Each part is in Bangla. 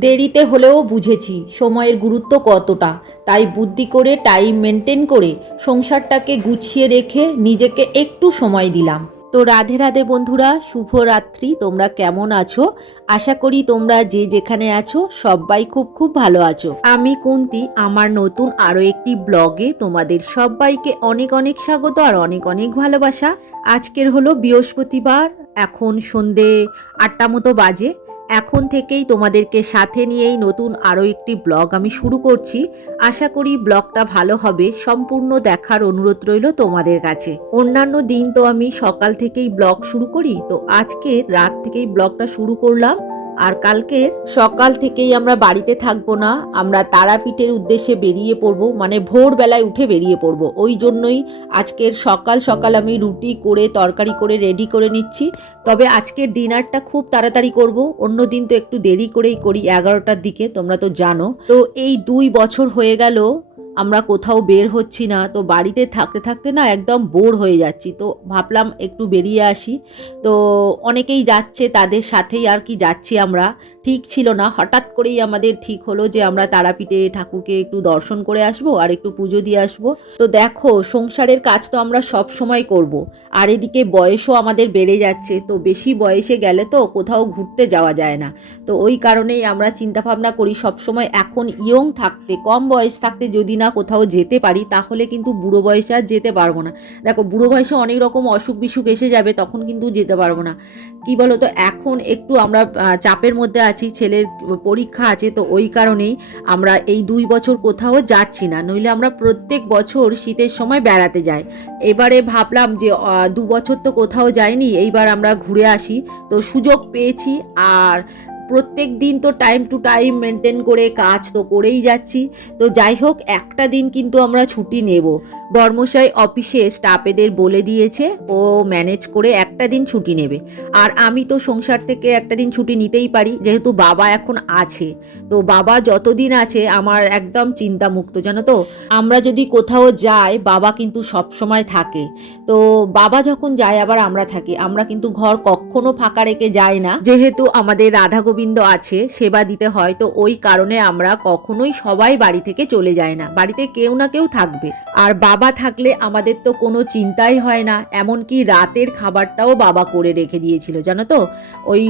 দেরিতে হলেও বুঝেছি সময়ের গুরুত্ব কতটা। তাই বুদ্ধি করে টাইম মেনটেন করে সংসারটাকে গুছিয়ে রেখে নিজেকে একটু সময় দিলাম। তো রাধে রাধে বন্ধুরা শুভ রাত্রি তোমরা কেমন আছো? আশা করি তোমরা যে যেখানে আছো সবাই খুব খুব ভালো আছো। আমি কুন্তি, আমার নতুন আরও একটি ব্লগে তোমাদের সবাইকে অনেক অনেক স্বাগত আর অনেক অনেক ভালোবাসা। আজকের হলো বৃহস্পতিবার, এখন সন্ধে আটটা মতো বাজে। এখন থেকেই তোমাদেরকে সাথে নিয়েই নতুন আরও একটি ব্লগ আমি শুরু করছি। আশা করি ব্লগটা ভালো হবে, সম্পূর্ণ দেখার অনুরোধ রইল তোমাদের কাছে। অন্যান্য দিন তো আমি সকাল থেকেই ব্লগ শুরু করি, তো আজকে রাত থেকেই ব্লগটা শুরু করলাম। আর কালকে সকাল থেকেই আমরা বাড়িতে থাকব না, আমরা তারাপীঠের উদ্দেশ্যে বেরিয়ে পড়ব মানে ভোরবেলায় উঠে বেরিয়ে পড়ব। ওই জন্যই আজকের সকাল সকাল আমি রুটি করে, তরকারি করে রেডি করে নিচ্ছি। তবে আজকের ডিনারটা খুব তাড়াতাড়ি করব, অন্য দিন তো একটু দেরি করেই করি, এগারোটার দিকে, তোমরা তো জানো। তো এই দুই বছর হয়ে গেল আমরা কোথাও বের হচ্ছি না, তো বাড়িতে থাকতে থাকতে না একদম বোর হয়ে যাচ্ছি। তো ভাবলাম একটু বেরিয়ে আসি। তো অনেকেই যাচ্ছে, তাদের সাথেই আর কি যাচ্ছি আমরা। ঠিক ছিল না, হঠাৎ করেই আমাদের ঠিক হলো যে আমরা তারাপীঠে ঠাকুরকে একটু দর্শন করে আসব আর একটু পুজো দিয়ে আসব। তো দেখো, সংসারের কাজ তো আমরা সব সময় করব। আর এদিকে বয়সও আমাদের বেড়ে যাচ্ছে, তো বেশি বয়সে গেলে তো কোথাও ঘুরতে যাওয়া যায় না। তো ওই কারণেই আমরা চিন্তা ভাবনা করি সব সময় এখন ইয়ং থাকতে, কম বয়স থাকতে যদি না কোথাও যেতে পারি, তাহলে কিন্তু বুড়ো বয়সে আর যেতে পারব না। দেখো, বুড়ো বয়সে অনেক রকম অসুখ বিসুখ এসে যাবে, তখন কিন্তু যেতে পারব না। কি বলো তো এখন একটু আমরা চাপের মধ্যে আছি, ছেলের পরীক্ষা আছে, তো ওই কারণেই আমরা এই দুই বছর কোথাও যাচ্ছি না। নইলে আমরা প্রত্যেক বছর শীতের সময় বেড়াতে যাই। এবারে ভাবলাম যে দু বছর তো কোথাও যাইনি, এইবার আমরা ঘুরে আসি। তো সুযোগ পেয়েছি, আর প্রত্যেক দিন তো টাইম টু টাইম মেনটেন করে কাজ তো করেই যাচ্ছি। তো যাই হোক, একটা দিন কিন্তু আমরা ছুটি নেব। বর্মশাই অফিসে স্টাফেদের বলে দিয়েছে, ও ম্যানেজ করে একটা দিন ছুটি নেবে। আর আমি তো সংসার থেকে একটা দিন ছুটি নিতেই পারি, যেহেতু বাবা এখন আছে। তো বাবা যতদিন আছে, আমার একদম চিন্তামুক্ত, জানো তো? আমরা যদি কোথাও যাই, বাবা কিন্তু সব সময় থাকে। তো বাবা যখন যায়, আবার আমরা থাকি। আমরা কিন্তু ঘর কখনো ফাঁকা রেখে যাই না। যেহেতু আমাদের রাধা আছে, সেবা দিতে হয়, তো ওই কারণে আমরা কখনোই সবাই বাড়ি থেকে চলে যায় না। বাড়িতে কেউ না কেউ থাকবে। আর বাবা থাকলে আমাদের তো কোনো চিন্তাই হয় না, এমনকি রাতের খাবারটাও বাবা করে রেখে দিয়েছিল, জানো তো? ওই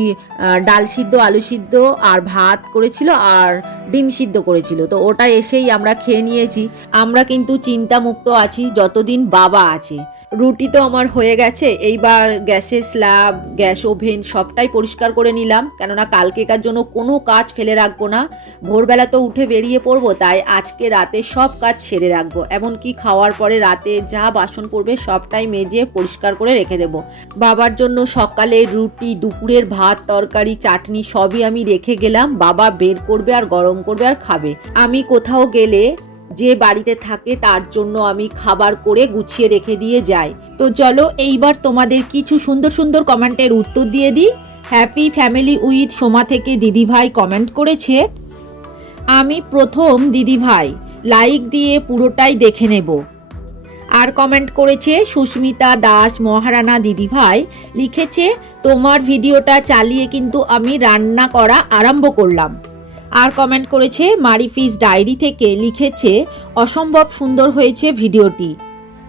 ডাল সিদ্ধ, আলু সিদ্ধ আর ভাত করেছিল আর ডিম সিদ্ধ করেছিল, তো ওটা এসেই আমরা খেয়ে নিয়েছি। আমরা কিন্তু চিন্তামুক্ত আছি যতদিন বাবা আছে। রুটি তো আমার হয়ে গেছে, এইবার গ্যাসের স্ল্যাব, গ্যাস ওভেন সবটাই পরিষ্কার করে নিলাম, কেননা কালকেকার জন্য কোনো কাজ ফেলে রাখব না। ভোরবেলা তো উঠে বেরিয়ে পড়ব, তাই আজকে রাতে সব কাজ সেরে রাখব, এমনকি খাওয়ার পরে রাতে যা বাসন পড়বে সবটাই মেজে পরিষ্কার করে রেখে দেবো। বাবার জন্য সকালে রুটি, দুপুরের ভাত, তরকারি, চাটনি সবই আমি রেখে গেলাম, বাবা বের করবে আর গরম করবে আর খাবে। আমি কোথাও গেলে যে বাড়িতে থাকে তার জন্য আমি খাবার করে গুছিয়ে রেখে দিয়ে যাই। তো চলো, এইবার তোমাদের কিছু সুন্দর সুন্দর কমেন্টের উত্তর দিয়ে দিই। হ্যাপি ফ্যামিলি উইথ সোমা থেকে দিদিভাই কমেন্ট করেছে, আমি প্রথম দিদিভাই লাইক দিয়ে পুরোটাই দেখে নেব। আর কমেন্ট করেছে, সুস্মিতা দাস মহারানা দিদিভাই লিখেছে, তোমার ভিডিওটা চালিয়ে কিন্তু আমি রান্না করা আরম্ভ করলাম। আর কমেন্ট করেছে, মারিফিস ডায়েরি থেকে লিখেছে, অসম্ভব সুন্দর হয়েছে ভিডিওটি।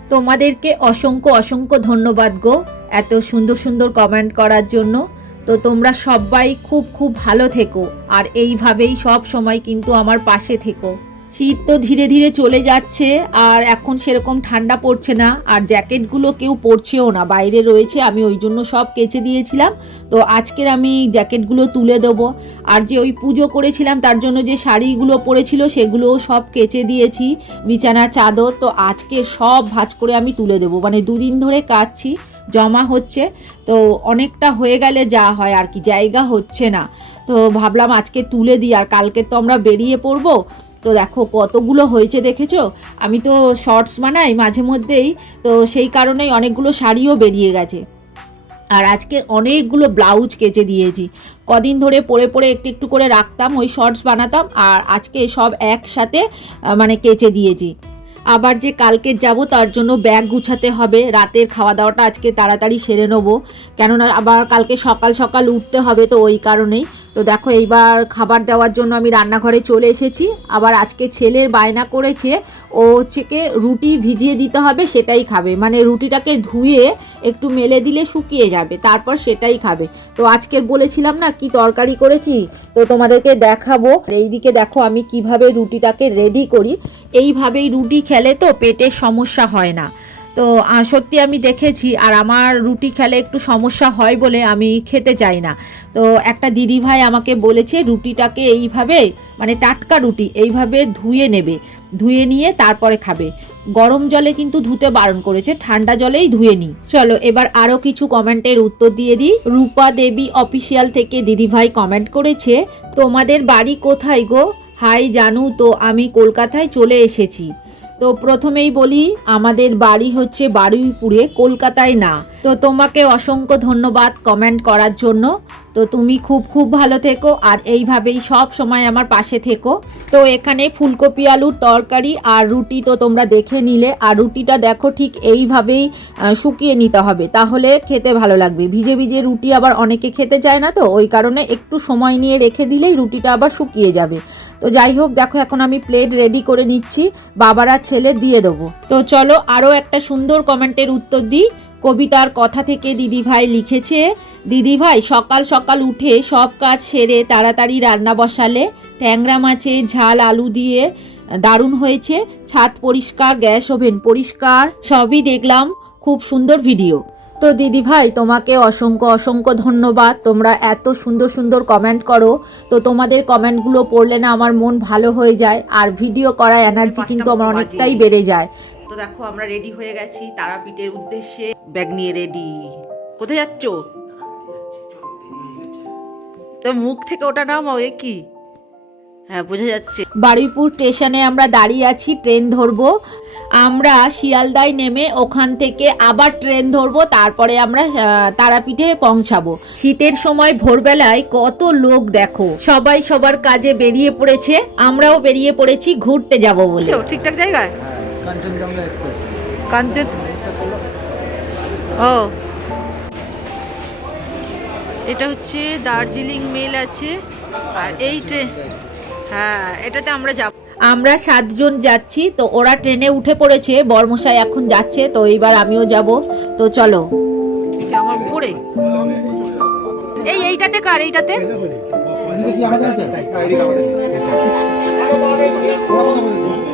তোমাদেরকে অসংখ্য অসংখ্য ধন্যবাদ গো, এত সুন্দর সুন্দর কমেন্ট করার জন্য। তো তোমরা সবাই খুব খুব ভালো থেকো, আর এইভাবেই সব সময় কিন্তু আমার পাশে থেকো। শীত তো ধীরে ধীরে চলে যাচ্ছে, আর এখন সেরকম ঠান্ডা পড়ছে না, আর জ্যাকেটগুলো কেউ পরছেও না, বাইরে রয়েছে, আমি ওই জন্য সব কেচে দিয়েছিলাম। তো আজকের আমি জ্যাকেটগুলো তুলে দেবো, আর যে ওই পুজো করেছিলাম তার জন্য যে শাড়িগুলো পরেছিল সেগুলোও সব কেচে দিয়েছি, বিছানার চাদর, তো আজকে সব ভাঁজ করে আমি তুলে দেবো মানে দুদিন ধরে কাচ্ছি, জমা হচ্ছে, তো অনেকটা হয়ে গেলে যা হয় আর কি, জায়গা হচ্ছে না। তো ভাবলাম আজকে তুলে দিই, আর কালকে তো আমরা বেরিয়ে পড়ব তো দেখো কতগুলো হয়েছে দেখেছ? আমি তো শর্টস বানাই মাঝে মধ্যেই, তো সেই কারণেই অনেকগুলো শাড়িও বেরিয়ে গেছে। আর আজকে অনেকগুলো ব্লাউজ কেচে দিয়েছি। কদিন ধরে পরে পরে একটু একটু করে রাখতাম, ওই শর্টস বানাতাম, আর আজকে সব একসাথে মানে কেচে দিয়েছি। আবার যে কালকে যাব, তার জন্য ব্যাগ গুছাতে হবে। রাতের খাওয়া দাওয়াটা আজকে তাড়াতাড়ি সেরে নেব। কেননা আবার কালকে সকাল সকাল উঠতে হবে তো ওই কারণেই। তো দেখো, এইবার খাবার দেওয়ার জন্য আমি রান্নাঘরে চলে এসেছি। আবার আজকে ছেলের বায়না করেছে ও হচ্ছে রুটি ভিজিয়ে দিতে হবে, সেটাই খাবে। মানে রুটিটাকে ধুয়ে একটু মেলে দিলে শুকিয়ে যাবে, তারপর সেটাই খাবে। তো আজকের বলেছিলাম না, কি তরকারি করেছি? তো তোমাদেরকে দেখাবো। এইদিকে দেখো আমি কীভাবে রুটিটাকে রেডি করি। এইভাবেই রুটি খেলে তো পেটের সমস্যা হয় না। তো সত্যি আমি দেখেছি আর আমার রুটি খেলে একটু সমস্যা হয় বলে আমি খেতে চাই না। তো, একটা দিদি ভাই আমাকে বলেছে রুটিটাকে এইভাবে মানে টাটকা রুটি এইভাবে ধুয়ে নেবে, ধুয়ে নিয়ে তারপরে খাবে। গরম জলে কিন্তু ধুতে বারণ করেছে, ঠান্ডা জলেই ধুয়ে নিই। চলো, এবার আরও কিছু কমেন্টের উত্তর দিয়ে দিই। রূপা দেবী অফিসিয়াল থেকে দিদিভাই কমেন্ট করেছে, তোমাদের বাড়ি কোথায় গো? হাই জানু, তো আমি কলকাতায় চলে এসেছি। তো প্রথমেই বলি, আমাদের বাড়ি হচ্ছে বারুইপুরে, কলকাতায় না। তো তোমাকে অসংখ্য ধন্যবাদ কমেন্ট করার জন্য। তো তুমি খুব খুব ভালো থেকো আর এইভাবেই সব সময় আমার পাশে থেকো। তো এখানে ফুলকপি আলুর তরকারি আর রুটি তো তোমরা দেখে নিলে। আর রুটিটা দেখো ঠিক এইভাবেই শুকিয়ে নিতে হবে। তাহলে খেতে ভালো লাগবে। ভিজে ভিজে রুটি আবার অনেকে খেতে চায় না তো, ওই কারণে একটু সময় নিয়ে রেখে দিলেই রুটিটা আবার শুকিয়ে যাবে। তো যাই হোক, দেখো এখন আমি প্লেট রেডি করে নিচ্ছি। বাবারা ছেলে দিয়ে দেবো। তো চলো আরও একটা সুন্দর কমেন্টের উত্তর দিই। কবিতার কথা থেকে দিদিভাই লিখেছে দিদিভাই সকাল সকাল উঠে সব কাজ সেরে তাড়াতাড়ি রান্না বসালে ট্যাংরা মাছে ঝাল আলু দিয়ে দারুণ হয়েছে ছাদ পরিষ্কার গ্যাস ওভেন পরিষ্কার সবই দেখলাম খুব সুন্দর ভিডিও। তো দিদি ভাই তোমাকে অসংখ্য অসংখ্য ধন্যবাদ তোমরা এত সুন্দর সুন্দর কমেন্ট করো তো তোমাদের কমেন্টগুলো পড়লে না আমার মন ভালো হয়ে যায় আর ভিডিও করা এনার্জি কিন্তু আমার অনেকটাই বেড়ে যায়। তো দেখো আমরা রেডি হয়ে গেছি তারাপীঠের উদ্দেশ্যে। ব্যাগ নিয়ে রেডি কোথায় যাচ্ছ? তো মুখ থেকে ওটা নামাও এ কি? হ্যাঁ বোঝা যাচ্ছে। বারুইপুর স্টেশনে আমরা দাঁড়িয়ে আছি ট্রেন ধরবো। আমরা শিয়ালদায় নেমে ওখান থেকে আবার ট্রেন ধরবো তারপরে আমরা তারাপীঠে পৌঁছাবো। শীতের সময় ভোরবেলায় কত লোক দেখো সবাই সবার কাজে বেরিয়ে পড়েছে। আমরাও বেরিয়ে পড়েছি ঘুরতে যাব বলে। ঠিকঠাক জায়গায়? কাঞ্চনজঙ্ঘা এক্সপ্রেস। কাঞ্চন ও। এটা হচ্ছে দার্জিলিং মেল আছে। আর এই ট্রেন হ্যাঁ এটাতে আমরা যাব। আমরা সাতজন যাচ্ছি তো ওরা ট্রেনে উঠে পড়েছে বর্মশাই এখন যাচ্ছে তো এইবার আমিও যাব। তো চলো। আমার উপরে। এই এইটাতে কার? এইটাতে? কি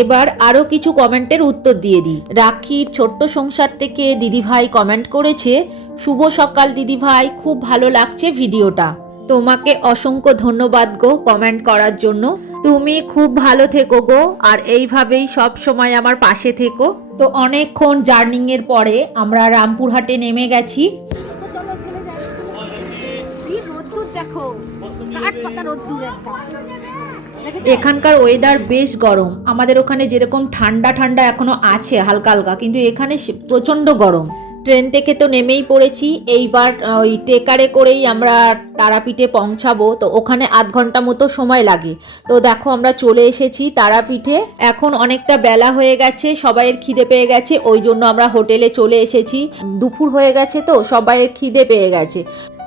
এবার আরও কিছু কমেন্টের উত্তর দিয়ে দিই। রাখির ছোট্ট সংসার থেকে দিদিভাই কমেন্ট করেছে, শুভ সকাল দিদিভাই, খুব ভালো লাগছে ভিডিওটা। তোমাকে অসংখ্য ধন্যবাদ গো কমেন্ট করার জন্য। তুমি খুব ভালো থেকো গো, আর এইভাবেই সব সময় আমার পাশে থেকো। তো অনেকক্ষণ জার্নিং এর পরে আমরা রামপুরহাটে নেমে গেছি। দেখো, কাঠ পাতা রোদ্দুর একটা। এখানকার ওয়েদার বেশ গরম। আমাদের ওখানে যেরকম ঠান্ডা ঠান্ডা এখনও আছে হালকা হালকা, কিন্তু এখানে প্রচণ্ড গরম। ট্রেন থেকে তো নেমেই পড়েছি, এইবার ওই টেকারে করেই আমরা তারাপীঠে পৌঁছাবো। তো ওখানে আধ ঘণ্টা মতো সময় লাগে। তো দেখো আমরা চলে এসেছি তারাপীঠে। এখন অনেকটা বেলা হয়ে গেছে, সবাইয়ের খিদে পেয়ে গেছে, ওই জন্য আমরা হোটেলে চলে এসেছি। দুপুর হয়ে গেছে তো, সবাইয়ের খিদে পেয়ে গেছে।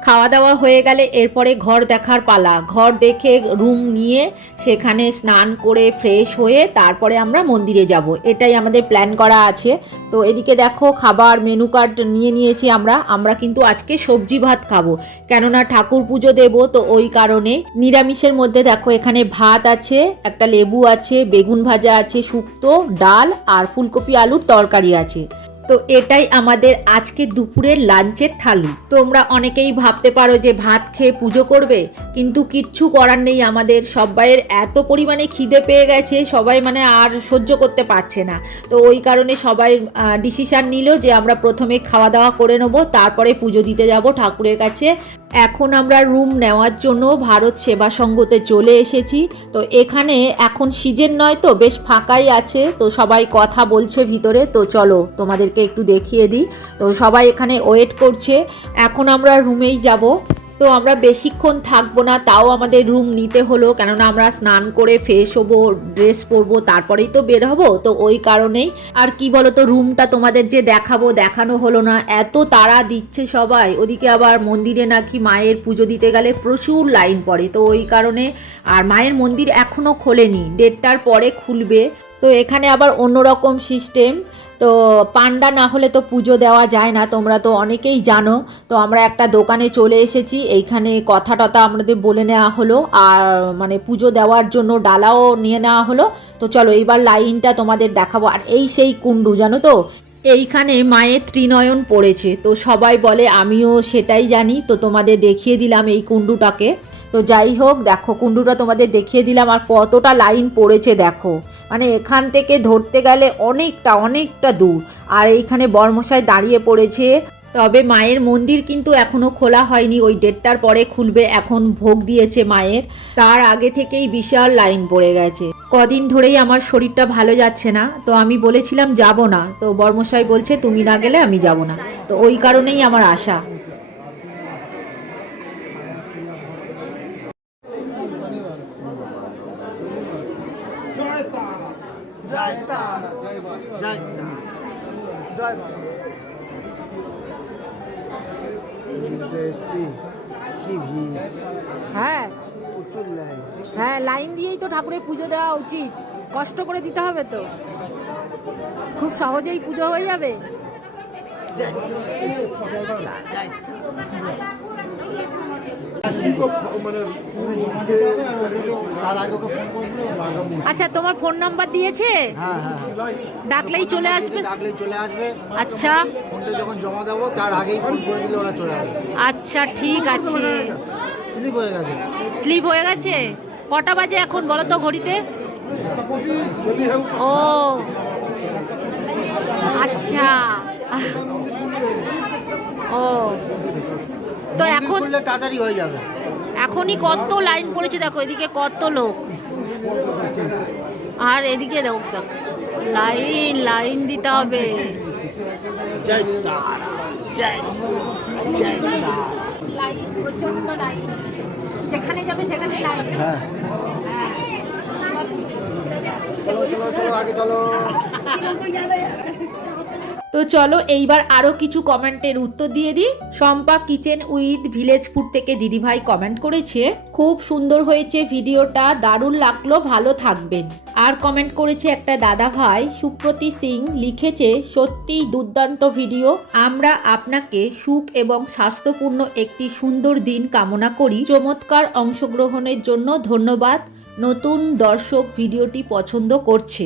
খাওয়া দাওয়া হয়ে গেলে এরপরে ঘর দেখার পালা। ঘর দেখে রুম নিয়ে সেখানে স্নান করে ফ্রেশ হয়ে তারপরে আমরা মন্দিরে যাব। এটাই আমাদের প্ল্যান করা আছে। তো এদিকে দেখো খাবার মেনু কার্ড নিয়ে নিয়েছি আমরা। আমরা কিন্তু আজকে সবজি ভাত খাব। কেননা ঠাকুর পুজো দেবো, তো ওই কারণে নিরামিষের মধ্যে দেখো এখানে ভাত আছে, একটা লেবু আছে, বেগুন ভাজা আছে, শুক্তো, ডাল আর ফুলকপি, আলুর তরকারি আছে। তো এটাই আমাদের আজকে দুপুরের লাঞ্চের থালি। তোমরা অনেকেই ভাবতে পারো যে ভাত খেয়ে পুজো করবে, কিন্তু কিচ্ছু করার নেই আমাদের। সবাইয়ের এত পরিমাণে খিদে পেয়ে গেছে, সবাই মানে আর সহ্য করতে পারছে না। তো ওই কারণে সবাই ডিসিশান নিল যে আমরা প্রথমে খাওয়া দাওয়া করে নেব, তারপরে পুজো দিতে যাব ঠাকুরের কাছে। এখন আমরা রুম নেওয়ার জন্য ভারত সেবা সঙ্গতে চলে এসেছি। তো এখানে এখন সিজন নয় তো, বেশ ফাঁকাই আছে। তো সবাই কথা বলছে ভিতরে। তো চলো, তোমাদেরকে একটু দেখিয়ে দিই। তো সবাই এখানে ওয়েট করছে। এখন আমরা রুমেই যাব। তো আমরা বেশিক্ষণ থাকব না, তাও আমাদের রুম নিতে হলো, কেননা আমরা স্নান করে ফ্রেশ হব ড্রেস পরবো, তারপরেই তো বের হব, তো ওই কারণেই। আর কি বলতো রুমটা তোমাদের যে দেখাবো, দেখানো হলো না, এত তাড়া দিচ্ছে সবাই। ওদিকে আবার মন্দিরে নাকি মায়ের পুজো দিতে গেলে প্রচুর লাইন পড়ে, তো ওই কারণে আর মায়ের মন্দির এখনও খোলেনি, দেড়টার পরে খুলবে। তো এখানে আবার অন্যরকম সিস্টেম তো পান্ডা না হলে তো পুজো দেওয়া যায় না, তোমরা তো অনেকেই জানো। তো আমরা একটা দোকানে চলে এসেছি, এইখানে কথা টথা আমাদের বলে নেওয়া হলো, আর মানে পুজো দেওয়ার জন্য ডালাও নিয়ে নেওয়া হলো। তো চলো এইবার লাইনটা তোমাদের দেখাবো, আর এই সেই কুণ্ডু, জানো তো? এইখানে মায়ের ত্রিনয়ন পড়েছে, তো সবাই বলে আমিও সেটাই জানি, তো তোমাদের দেখিয়ে দিলাম এই কুণ্ডুটাকে। তো যাই হোক, দেখো, কুণ্ডুটা তোমাদের দেখিয়ে দিলাম আর কতটা লাইন পড়েছে, দেখো। মানে এখান থেকে ধরতে গেলে অনেকটা অনেকটা দূর। আর এইখানে বর্মশাই দাঁড়িয়ে পড়েছে। তবে মায়ের মন্দির কিন্তু এখনও খোলা হয়নি। ওই ডেটটার পরে খুলবে, এখন ভোগ দিয়েছে মায়ের। তার আগে থেকেই বিশাল লাইন পড়ে গেছে। কদিন ধরেই আমার শরীরটা ভালো যাচ্ছে না, তো আমি বলেছিলাম যাব না। তো বর্মশাই বলছে, তুমি না গেলে আমি যাব না। তো ওই কারণেই আমার আশা। তো ঠাকুরের পুজো দেওয়া উচিত। কষ্ট করে দিতে হবে তো। খুব সহজেই পুজো হয়ে যাবে। আচ্ছা তোমার ফোন নাম্বার দিয়েছে? ডাকলেই চলে আসবে? চলে আসবে আচ্ছা। ফোনটা যখন জমা দেবো তার আগেই ফোন করে দিলে ওরা চলে আসবে আচ্ছা ঠিক আছে। স্লিপ হয়ে গেছে। স্লিপ হয়ে গেছে? কটা বাজে এখন বলো তো ঘড়িতে? ও। আচ্ছা। ও। তো এখন তাড়াতাড়ি হয়ে যাবে। এখনই কত লাইন পড়েছে দেখো এদিকে কত লোক। আর এদিকে দেখো লাইন লাইন দিতে হবে। লাইন প্রচণ্ড লাইন যেখানে যাবে সেখানে লাইন হ্যাঁ। চলো চলো চলো আগে চলো। তো চলো এইবার আরও কিছু কমেন্টের উত্তর দিয়ে দিই। Shampa kitchen with village food থেকে দিদিভাই কমেন্ট করেছে, খুব সুন্দর হয়েছে ভিডিওটা, দারুণ লাগল, ভালো থাকবেন। আর কমেন্ট করেছে একটা দাদা ভাই সুপ্রতি সিং লিখেছে, সত্যিই দুর্দান্ত ভিডিও। আমরা আপনাকে সুখ এবং স্বাস্থ্যপূর্ণ একটি সুন্দর দিন কামনা করি। চমৎকার অংশগ্রহণের জন্য ধন্যবাদ। নতুন দর্শক ভিডিওটি পছন্দ করছে।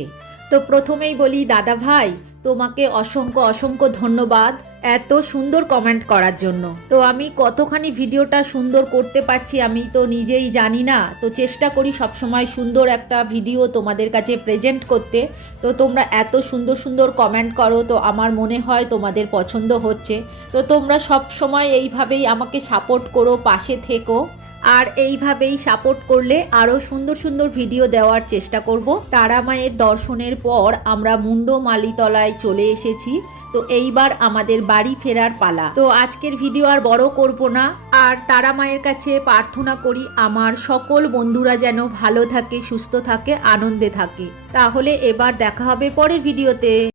তো প্রথমেই বলি দাদা ভাই তোমাকে অসংখ্য অসংখ্য ধন্যবাদ এত সুন্দর কমেন্ট করার জন্য। তো আমি কতখানি ভিডিওটা সুন্দর করতে পারছি আমি তো নিজেই জানি না। তো চেষ্টা করি সবসময় সুন্দর একটা ভিডিও তোমাদের কাছে প্রেজেন্ট করতে। তো তোমরা এত সুন্দর সুন্দর কমেন্ট করো, তো আমার মনে হয় তোমাদের পছন্দ হচ্ছে। তো তোমরা সব সময় এইভাবেই আমাকে সাপোর্ট করো, পাশে থেকো। আর এইভাবেই সাপোর্ট করলে আরও সুন্দর সুন্দর ভিডিও দেওয়ার চেষ্টা করব। তারা মায়ের দর্শনের পর আমরা মুন্ডো মালিতলায় চলে এসেছি। তো এইবার আমাদের বাড়ি ফেরার পালা। তো আজকের ভিডিও আর বড় করব না। আর তারা মায়ের কাছে প্রার্থনা করি আমার সকল বন্ধুরা যেন ভালো থাকে, সুস্থ থাকে, আনন্দে থাকে। তাহলে এবার দেখা হবে পরের ভিডিওতে